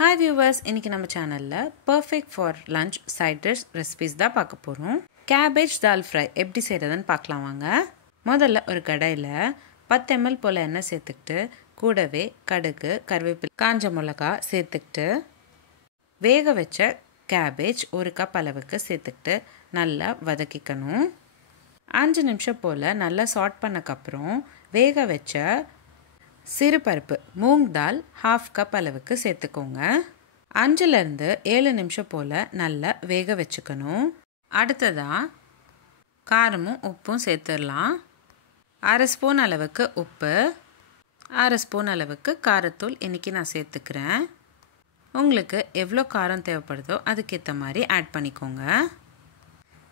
Hi viewers, இன்னைக்கு நம்ம சேனல்ல perfect for lunch side dish recipes தான் பார்க்க போறோம். Cabbage dal fry எப்படி செய்யறதுன்னு பார்க்கலாம் வாங்க. முதல்ல ஒரு கடாயில 10 ml போல எண்ணெய் சேர்த்துக்கிட்டு கூடவே கடுகு, கறிவேப்பிலை, காஞ்ச மிளகாய் சேர்த்துக்கிட்டு வேக வச்ச cabbage ஒரு கப் அளவுக்கு சேர்த்துக்கிட்டு நல்லா வதக்கிக்கணும். 5 நிமிஷம் போல நல்லா சாட் பண்ணதுக்கு அப்புறம் வேக வச்ச சிறு பருப்பு மூங் தால் 1/2 கப் அளவுக்கு சேர்த்துக்கோங்க. 5 இருந்து 7 நிமிஷம் போல நல்லா வேக வச்சுக்கணும். அடுத்ததா காரமும் உப்பும் சேர்த்துடலாம். 1/2 ஸ்பூன் அளவுக்கு உப்பு, 1/2 ஸ்பூன் அளவுக்கு காரத்தூள் இன்னைக்கு நான் சேர்த்துக்கிறேன். உங்களுக்கு எவ்வளோ காரம் தேவைப்படுதோ அதுக்கேற்ற மாதிரி ஆட் பண்ணிக்கோங்க.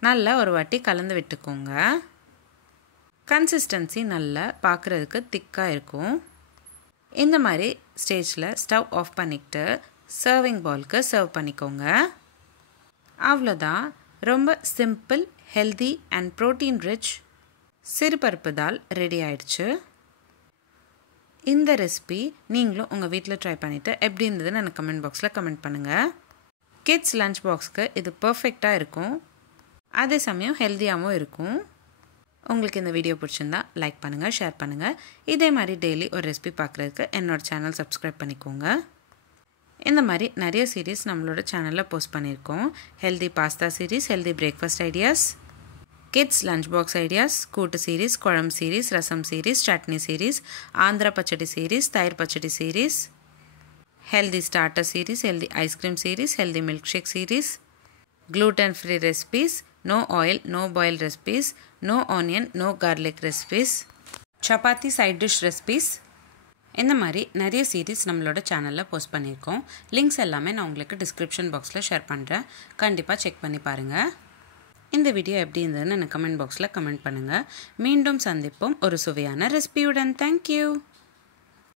நல்லா ஒரு வாட்டி கலந்து விட்டுக்கோங்க. கன்சிஸ்டன்சி நல்லா பார்க்குறதுக்கு திக்காக இருக்கும். இந்த மாதிரி ஸ்டேஜில் ஸ்டவ் ஆஃப் பண்ணிக்கிட்டு சர்விங் பவுலுக்கு சர்வ் பண்ணிக்கோங்க. அவ்வளோதான், ரொம்ப simple, healthy and protein rich சிறுபருப்பு தால் ரெடி ஆயிடுச்சு. இந்த ரெசிபி நீங்களும் உங்கள் வீட்டில் ட்ரை பண்ணிவிட்டு எப்படி இருந்ததுன்னு எனக்கு கமெண்ட் பாக்ஸில் கமெண்ட் பண்ணுங்கள். கிட்ஸ் லஞ்ச் பாக்ஸ்க்கு இது பர்ஃபெக்டாக இருக்கும், அதே சமயம் ஹெல்த்தியாகவும் இருக்கும். உங்களுக்கு இந்த வீடியோ பிடிச்சிருந்தா லைக் பண்ணுங்கள், ஷேர் பண்ணுங்கள். இதே மாதிரி டெய்லி ஒரு ரெசிபி பார்க்குறதுக்கு என்னோடய சேனல் சப்ஸ்கிரைப் பண்ணிக்கோங்க. இந்த மாதிரி நிறைய சீரீஸ் நம்மளோட சேனலில் போஸ்ட் பண்ணியிருக்கோம். Healthy pasta series, healthy breakfast ideas, kids lunch box ideas, கூட்டு சீரீஸ், குழம்பு சீரீஸ், ரசம் சீரீஸ், சட்னி சீரீஸ், ஆந்திரா பச்சடி சீரீஸ், தயிர் பச்சடி series, healthy starter series, healthy ice cream series, healthy milkshake series, gluten free recipes, no oil, no boil recipes, no onion, no garlic recipes, chapati side dish recipes. இந்த மாதிரி நிறைய series நம்மளோட சேனலில் post பண்ணியிருக்கோம். Links எல்லாமே நான் உங்களுக்கு description பாக்ஸில் ஷேர் பண்ணுறேன். கண்டிப்பாக செக் பண்ணி பாருங்கள். இந்த வீடியோ எப்படி இருந்ததுன்னு எனக்கு கமெண்ட் பாக்ஸில் கமெண்ட் பண்ணுங்கள். மீண்டும் சந்திப்போம் ஒரு சுவையான ரெசிபியுடன். தேங்க்யூ.